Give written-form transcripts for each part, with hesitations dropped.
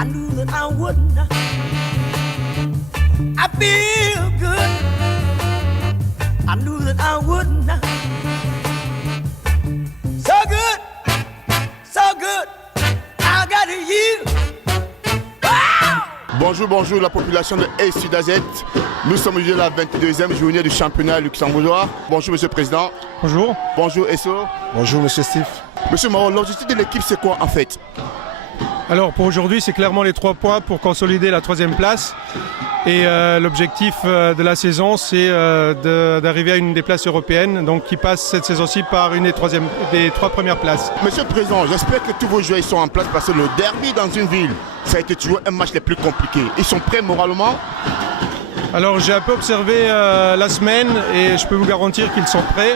I knew that I wouldn't. I feel good. I knew that I wouldn't. So good, so good. I got you. Bonjour, bonjour la population de Est Sud AZ. Nous sommes aujourd'hui à la 22e journée du championnat luxembourgeois. Bonjour Monsieur le Président. Bonjour. Bonjour Esso. Bonjour Monsieur Steve. Monsieur Maro, l'objectif de l'équipe c'est quoi en fait? Alors pour aujourd'hui c'est clairement les 3 points pour consolider la 3e place. Et l'objectif de la saison c'est d'arriver à une des places européennes, donc qui passe cette saison-ci par une des 3 premières places. Monsieur le Président, j'espère que tous vos joueurs sont en place parce que le derby dans une ville, ça a été toujours un match les plus compliqués. Ils sont prêts moralement? Alors j'ai un peu observé la semaine et je peux vous garantir qu'ils sont prêts.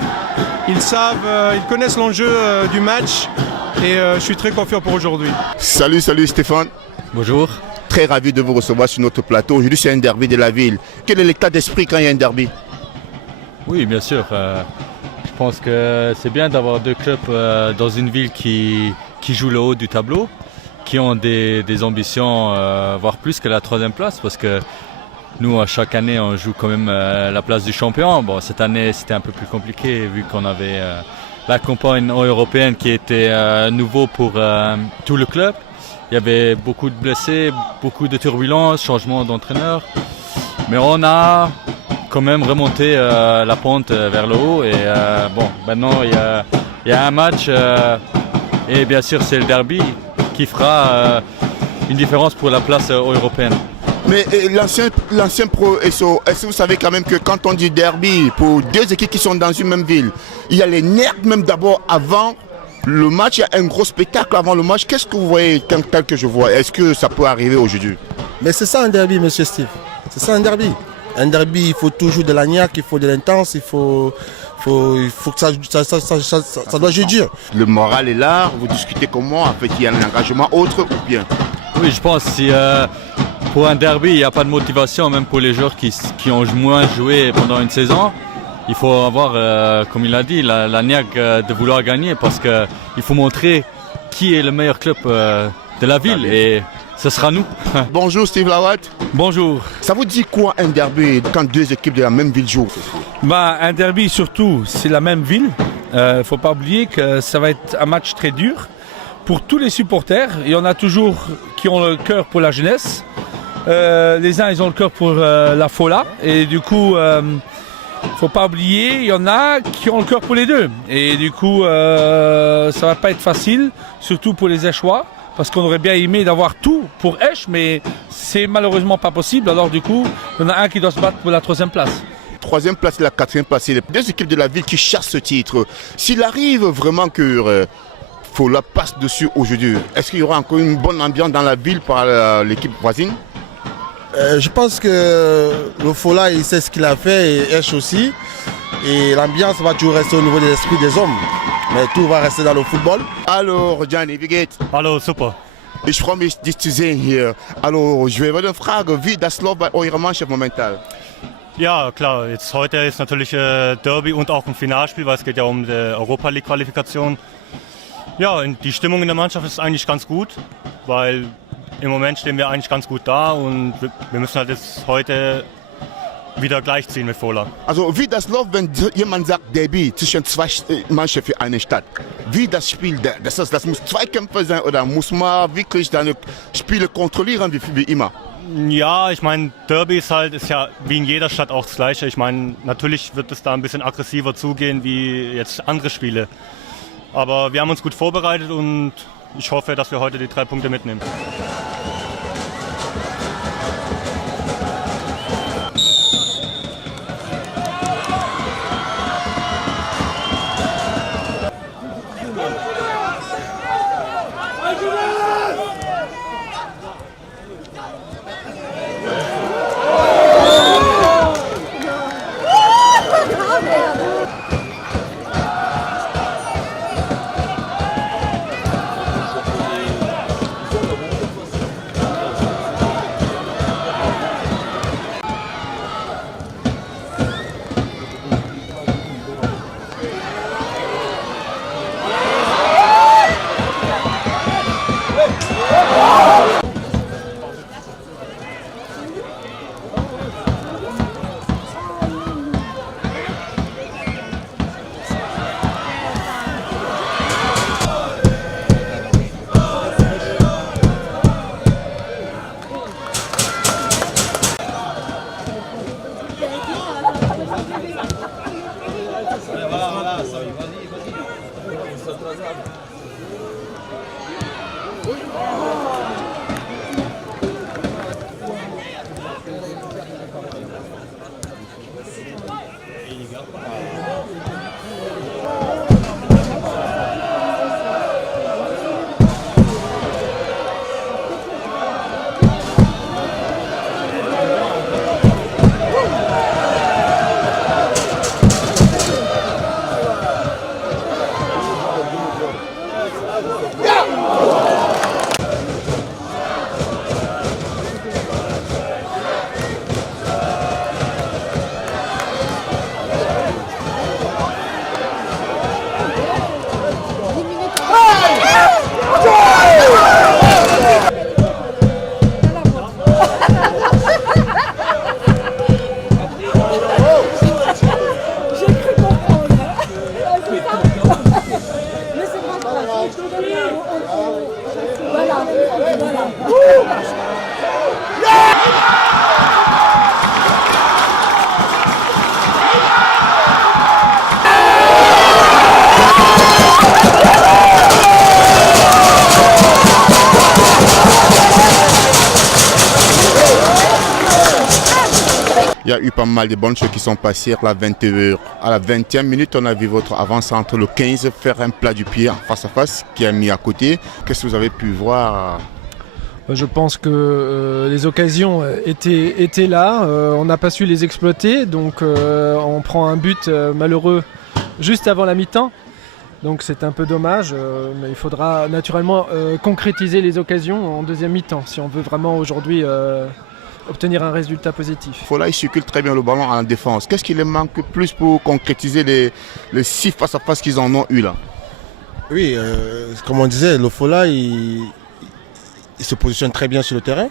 Ils savent, ils connaissent l'enjeu du match et je suis très confiant pour aujourd'hui. Salut Stéphane. Bonjour. Très ravi de vous recevoir sur notre plateau. Aujourd'hui c'est un derby de la ville. Quel est l'état d'esprit quand il y a un derby? Oui, bien sûr. Je pense que c'est bien d'avoir 2 clubs dans une ville qui jouent le haut du tableau, qui ont des ambitions, voire plus que la 3e place, parce que nous, à chaque année, on joue quand même la place du champion. Bon, cette année, c'était un peu plus compliqué vu qu'on avait la campagne européenne qui était nouveau pour tout le club. Il y avait beaucoup de blessés, beaucoup de turbulences, changement d'entraîneur. Mais on a quand même remonté la pente vers le haut. Et bon, maintenant, il y a un match. Et bien sûr, c'est le derby qui fera une différence pour la place européenne. Mais l'ancien pro Esso, est-ce que vous savez quand même que quand on dit derby pour 2 équipes qui sont dans une même ville, il y a les nerfs même d'abord avant le match, il y a un gros spectacle avant le match. Qu'est-ce que vous voyez tel que je vois? Est-ce que ça peut arriver aujourd'hui? Mais c'est ça un derby, monsieur Steve. C'est ça un derby. Un derby, il faut toujours de la niaque, il faut de l'intense, il faut que ça doit jouer dur. Le moral est là, vous discutez comment? En fait, il y a un engagement autre ou bien? Oui, je pense que si pour un derby, il n'y a pas de motivation, même pour les joueurs qui ont moins joué pendant une saison. Il faut avoir, comme il a dit, la niaque de vouloir gagner parce qu'il faut montrer qui est le meilleur club de la ville et ce sera nous. Bonjour Steve Lawat. Bonjour. Ça vous dit quoi un derby quand 2 équipes de la même ville jouent? Un derby surtout, c'est la même ville. Il ne faut pas oublier que ça va être un match très dur pour tous les supporters. Il y en a toujours qui ont le cœur pour la jeunesse. Les uns, ils ont le cœur pour la Fola. Et du coup, faut pas oublier, il y en a qui ont le cœur pour les deux. Et du coup, ça va pas être facile, surtout pour les Echois, parce qu'on aurait bien aimé d'avoir tout pour Esch, mais c'est malheureusement pas possible. Alors du coup, il y en a un qui doit se battre pour la 3e place. 3e place et la 4e place, c'est les 2 équipes de la ville qui chassent ce titre. S'il arrive vraiment que Fola passe dessus aujourd'hui, est-ce qu'il y aura encore une bonne ambiance dans la ville par l'équipe voisine? Je pense que le Fola, il sait ce qu'il a fait et Esch aussi. Et l'ambiance va toujours rester au niveau de l'esprit des hommes. Mais tout va rester dans le football. Alors, Gianni, wie geht's? Hallo, super. Ich freue mich, dich zu sehen hier. Alors, je vais vous fragen, wie das läuft bei eurer Mannschaft momentan? Ja, klar. Jetzt heute ist natürlich Derby und auch ein Finalspiel, weil es geht ja um die Europa League Qualifikation. Ja, die Stimmung in der Mannschaft ist eigentlich ganz gut, weil im Moment stehen wir eigentlich ganz gut da und wir müssen halt jetzt heute wieder gleichziehen mit Fola. Also wie das läuft, wenn jemand sagt Derby zwischen 2 Mannschaften für eine Stadt. Wie das Spiel, das muss Zweikämpfe sein oder muss man wirklich deine Spiele kontrollieren wie immer? Ja, ich meine, Derby ist ja wie in jeder Stadt auch das Gleiche. Ich meine, natürlich wird es da ein bisschen aggressiver zugehen wie jetzt andere Spiele. Aber wir haben uns gut vorbereitet und ich hoffe, dass wir heute die 3 Punkte mitnehmen. Il y a eu pas mal de bonnes choses qui sont passées à la 20e minute. On a vu votre avant-centre, le 15, faire un plat du pied en face à face qui a mis à côté. Qu'est-ce que vous avez pu voir? Je pense que les occasions étaient là, on n'a pas su les exploiter, donc on prend un but malheureux juste avant la mi-temps. Donc c'est un peu dommage, mais il faudra naturellement concrétiser les occasions en deuxième mi-temps si on veut vraiment aujourd'hui obtenir un résultat positif. Fola, il circule très bien le ballon en défense. Qu'est-ce qui leur manque plus pour concrétiser les 6 face-à-face qu'ils en ont eu là? Oui, comme on disait, le Fola, il se positionne très bien sur le terrain.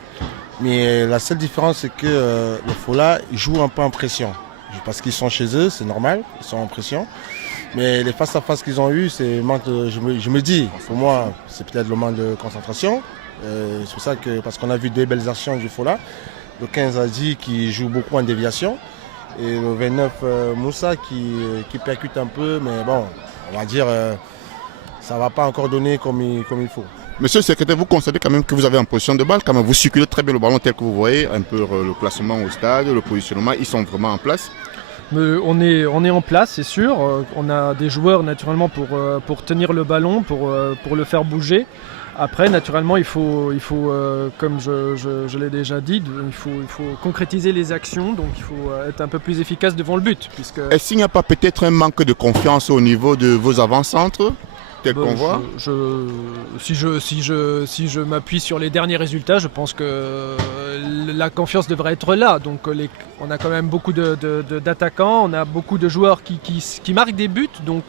Mais la seule différence, c'est que le Fola joue un peu en pression. Parce qu'ils sont chez eux, c'est normal, ils sont en pression. Mais les face-à-face qu'ils ont eu, c'est manque je me dis, pour moi, c'est peut-être le manque de concentration. C'est pour ça que, parce qu'on a vu 2 belles actions du Fola. Le 15 a dit qu'il joue beaucoup en déviation. Et le 29, Moussa qui percute un peu. Mais bon, on va dire, ça ne va pas encore donner comme il faut. Monsieur le secrétaire, vous constatez quand même que vous avez en position de balle, quand même vous circulez très bien le ballon tel que vous voyez, un peu le classement au stade, le positionnement, ils sont vraiment en place. On est en place, c'est sûr. On a des joueurs naturellement pour tenir le ballon, pour le faire bouger. Après, naturellement, il faut comme je l'ai déjà dit, il faut concrétiser les actions, donc il faut être un peu plus efficace devant le but. Est-ce qu'il n'y a pas peut-être un manque de confiance au niveau de vos avant-centres, tel qu'on voit? Si je m'appuie sur les derniers résultats, je pense que la confiance devrait être là. Donc on a quand même beaucoup d'attaquants, on a beaucoup de joueurs qui marquent des buts, donc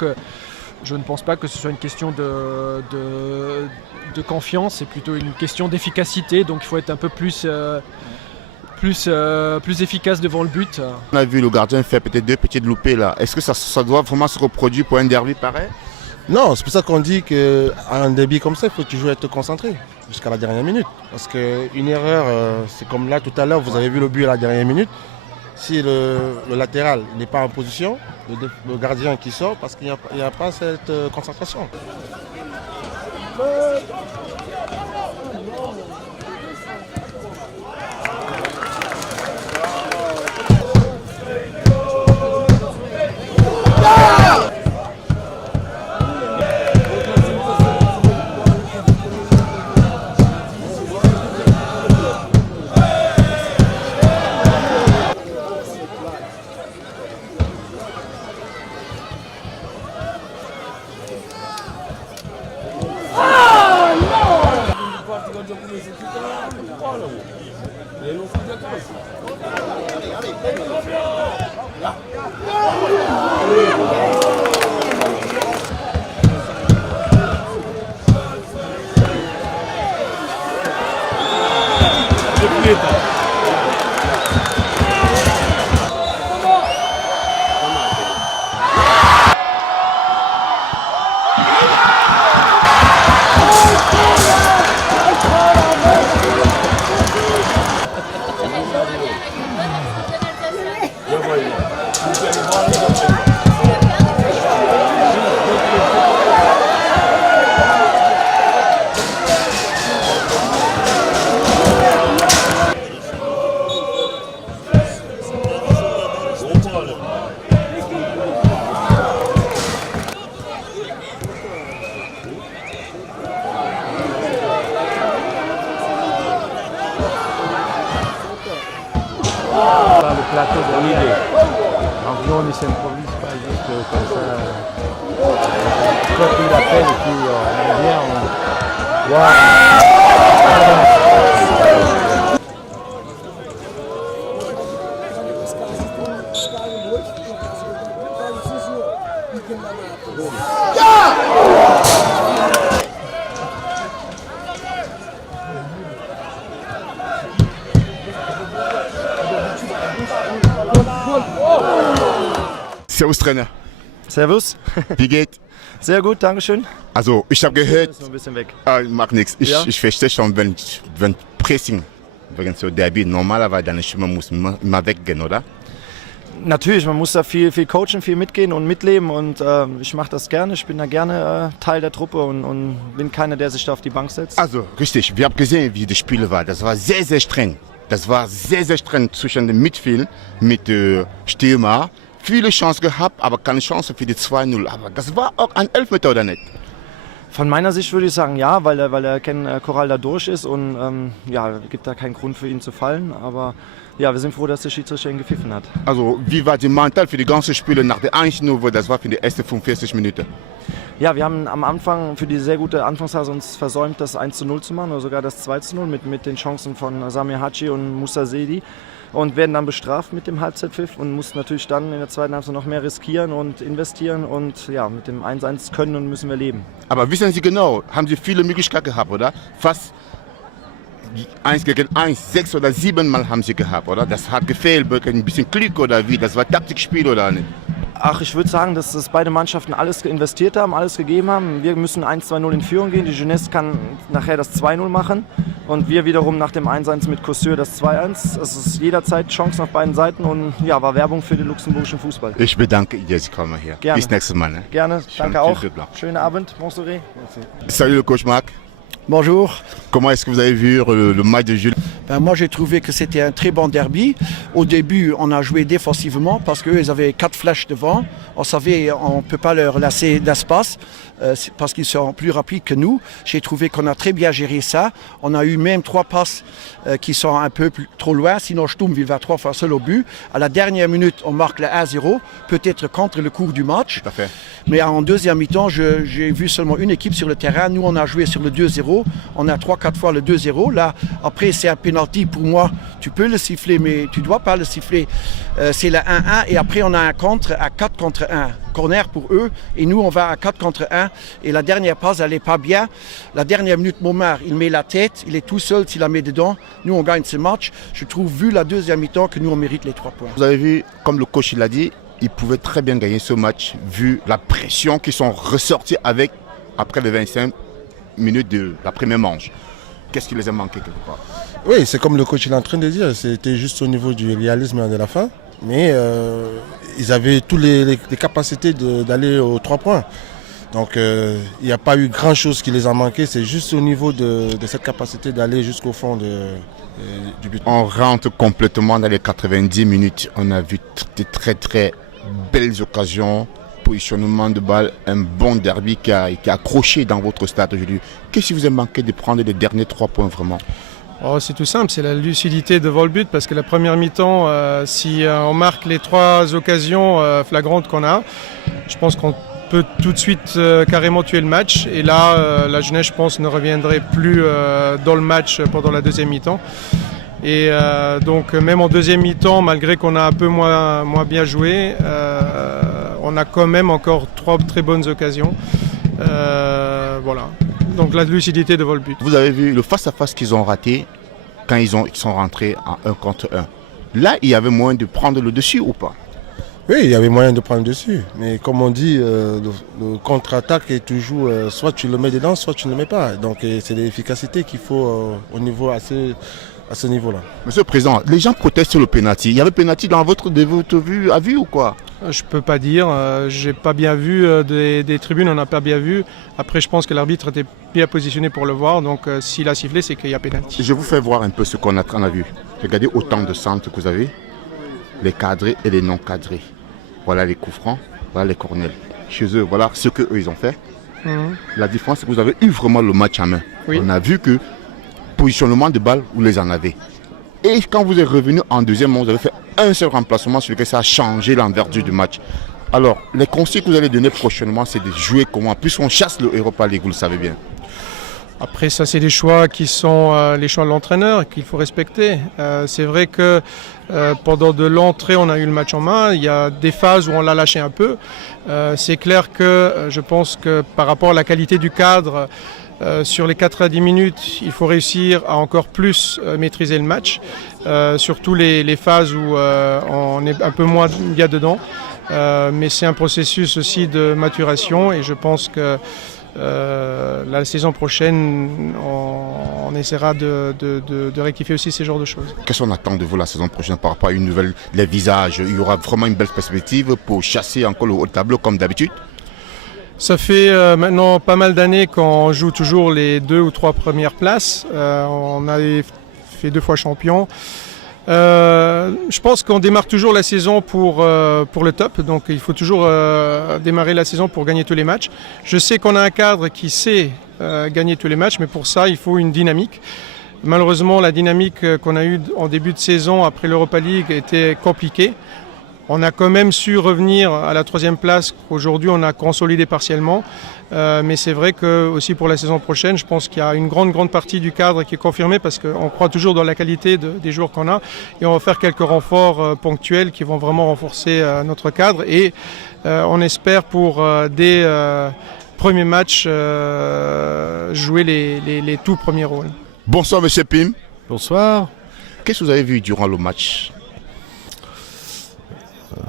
je ne pense pas que ce soit une question de confiance, c'est plutôt une question d'efficacité, donc il faut être un peu plus efficace devant le but. On a vu le gardien faire peut-être 2 petites loupées là. Est-ce que ça doit vraiment se reproduire pour un derby pareil? Non, c'est pour ça qu'on dit qu'un derby comme ça, il faut toujours être concentré jusqu'à la dernière minute. Parce qu'une erreur, c'est comme là tout à l'heure, vous avez vu le but à la dernière minute. Si le latéral n'est pas en position, le gardien qui sort, parce qu'il n'y a pas cette concentration. plateau de l'idée. Donc nous, on ne s'improvise pas juste comme ça. Quand il appelle et puis on vient, on voit. Servus Trainer. Servus. Wie geht? Sehr gut, Dankeschön. Also, ich habe gehört, Ist noch ein bisschen weg. macht nichts. Ja. Ich verstehe schon, wenn Pressing, wegen so Derby, normalerweise deine Stimme muss immer weggehen, oder? Natürlich, man muss da viel coachen, viel mitgehen und mitleben und ich mache das gerne. Ich bin da gerne Teil der Truppe und bin keiner, der sich da auf die Bank setzt. Also, richtig, wir haben gesehen, wie das Spiel war. Das war sehr, sehr streng. Das war sehr, sehr streng zwischen dem Midfield mit Stürmer. Viele Chancen gehabt, aber keine Chance für die 2-0. Aber das war auch ein Elfmeter, oder nicht? Von meiner Sicht würde ich sagen ja, weil der Ken Corral da durch ist und ja, gibt da keinen Grund für ihn zu fallen. Aber ja, wir sind froh, dass der Schiedsrichter ihn gepfiffen hat. Also, wie war die Mental für die ganzen Spiele nach der 1-0? Das war für die ersten 45 Minuten. Ja, wir haben am Anfang für die sehr gute Anfangsphase uns versäumt, das 1-0 zu machen oder sogar das 2-0 mit den Chancen von Samir Haci und Moussa Sedi. Und werden dann bestraft mit dem Halbzeitpfiff und mussten natürlich dann in der zweiten Halbzeit noch mehr riskieren und investieren. Und ja, mit dem 1-1 können und müssen wir leben. Aber wissen Sie genau, haben Sie viele Möglichkeiten gehabt, oder? Fast 1 gegen 1, 6 oder 7 Mal haben Sie gehabt, oder? Das hat gefehlt, ein bisschen Glück oder wie? Das war Taktikspiel oder nicht? Ach, ich würde sagen, dass beide Mannschaften alles investiert haben, alles gegeben haben. Wir müssen 1-2-0 in Führung gehen. Die Jeunesse kann nachher das 2-0 machen. Und wir wiederum nach dem 1-1 mit Courseur das 2-1. Es ist jederzeit Chance auf beiden Seiten und ja, war Werbung für den luxemburgischen Fußball. Ich bedanke Ihnen, dass Sie kommen hier. Gerne. Bis nächstes Mal. Ne? Gerne, danke Schön, auch. viel Glück. Schönen Abend, bonsoir. Salut le coach Marc. Bonjour. Comment est-ce que vous avez vu le match de Jules? Ben, moi, j'ai trouvé que c'était un très bon derby. Au début, on a joué défensivement parce qu'eux, ils avaient 4 flèches devant. On savait on ne peut pas leur laisser d'espace parce qu'ils sont plus rapides que nous. J'ai trouvé qu'on a très bien géré ça. On a eu même 3 passes qui sont un peu trop loin. Sinon, Sturmwil va 3 fois seul au but. À la dernière minute, on marque le 1-0, peut-être contre le cours du match. Tout à fait. Mais en deuxième mi-temps, j'ai vu seulement une équipe sur le terrain. Nous, on a joué sur le 2-0. On a 3-4 fois le 2-0. Là, après, c'est un penalty pour moi. Tu peux le siffler, mais tu ne dois pas le siffler. C'est le 1-1. Et après, on a un contre à 4 contre 1. Corner pour eux. Et nous, on va à 4 contre 1. Et la dernière passe, elle n'est pas bien. La dernière minute, Momar, il met la tête. Il est tout seul s'il la met dedans. Nous, on gagne ce match. Je trouve, vu la deuxième mi-temps, que nous, on mérite les 3 points. Vous avez vu, comme le coach l'a dit, ils pouvaient très bien gagner ce match vu la pression qu'ils sont ressortis avec après les 25 minutes de la première manche. Qu'est-ce qui les a manqué quelque part? Oui, c'est comme le coach est en train de dire, c'était juste au niveau du réalisme de la fin. Mais ils avaient toutes les capacités d'aller aux 3 points. Donc il n'y a pas eu grand-chose qui les a manqué, c'est juste au niveau de cette capacité d'aller jusqu'au fond du but. On rentre complètement dans les 90 minutes. On a vu de très très belles occasions, positionnement de balle, un bon derby qui a accroché dans votre stade aujourd'hui. Qu'est-ce qui vous a manqué de prendre les derniers 3 points vraiment? Oh, c'est tout simple, c'est la lucidité devant le but parce que la première mi-temps, si on marque les 3 occasions flagrantes qu'on a, je pense qu'on peut tout de suite carrément tuer le match. Et là, la jeunesse, je pense, ne reviendrait plus dans le match pendant la deuxième mi-temps. Et donc même en deuxième mi-temps, malgré qu'on a un peu moins bien joué, on a quand même encore 3 très bonnes occasions. Voilà. Donc la lucidité devant le but. Vous avez vu le face-à-face qu'ils ont raté quand ils sont rentrés en 1 contre 1. Là, il y avait moyen de prendre le dessus ou pas? Oui, il y avait moyen de prendre le dessus. Mais comme on dit, le contre-attaque est toujours soit tu le mets dedans, soit tu ne le mets pas. Donc c'est l'efficacité qu'il faut au niveau à ce niveau-là. Monsieur le Président, les gens protestent sur le pénalty. Il y avait pénalty dans votre vue à vue ou quoi? Je peux pas dire, j'ai pas bien vu des tribunes, on n'a pas bien vu. Après, je pense que l'arbitre était bien positionné pour le voir, donc s'il a sifflé, c'est qu'il y a pénalty. Je vous fais voir un peu ce qu'on a vu. Regardez autant de centres que vous avez, les cadrés et les non cadrés. Voilà les coups francs, voilà les cornels. Chez eux, voilà ce qu'eux ils ont fait. La différence, c'est que vous avez eu vraiment le match en main. Oui. On a vu que positionnement de balle, vous les en avez. Et quand vous êtes revenu en deuxième, vous avez fait un seul remplacement sur lequel ça a changé l'envergure du match. Alors, les conseils que vous allez donner prochainement, c'est de jouer comment? Puisqu'on chasse le Europa League, vous le savez bien. Après, ça, c'est des choix qui sont les choix de l'entraîneur qu'il faut respecter. C'est vrai que pendant de l'entrée, on a eu le match en main. Il y a des phases où on l'a lâché un peu. C'est clair que je pense que par rapport à la qualité du cadre, sur les 90 minutes, il faut réussir à encore plus maîtriser le match. Surtout les phases où on est un peu moins bien dedans. Mais c'est un processus aussi de maturation et je pense que la saison prochaine, on essaiera de rectifier aussi ces genres de choses. Qu'est-ce qu'on attend de vous la saison prochaine par rapport à une nouvelle, les visages? Il y aura vraiment une belle perspective pour chasser encore le haut de tableau comme d'habitude? Ça fait maintenant pas mal d'années qu'on joue toujours les 2 ou 3 premières places. On a fait 2 fois champion. Je pense qu'on démarre toujours la saison pour le top, donc il faut toujours démarrer la saison pour gagner tous les matchs. Je sais qu'on a un cadre qui sait gagner tous les matchs, mais pour ça il faut une dynamique. Malheureusement, la dynamique qu'on a eue en début de saison après l'Europa League était compliquée. On a quand même su revenir à la 3e place qu'aujourd'hui on a consolidé partiellement. Mais c'est vrai que aussi pour la saison prochaine, je pense qu'il y a une grande partie du cadre qui est confirmée parce qu'on croit toujours dans la qualité des joueurs qu'on a et on va faire quelques renforts ponctuels qui vont vraiment renforcer notre cadre et on espère pour dès premiers matchs jouer les tout premiers rôles. Bonsoir Monsieur Pim. Bonsoir. Qu'est-ce que vous avez vu durant le match?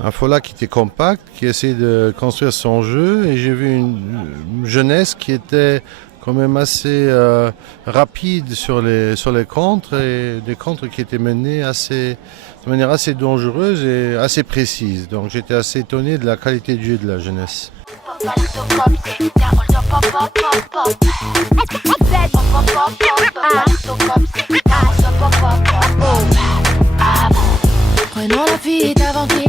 Un Fola qui était compact, qui essayait de construire son jeu et j'ai vu une jeunesse qui était quand même assez rapide sur les contres et des contres qui étaient menés de manière assez dangereuse et assez précise. Donc j'étais assez étonné de la qualité du jeu de la jeunesse. Prenons la fuite avant qu'il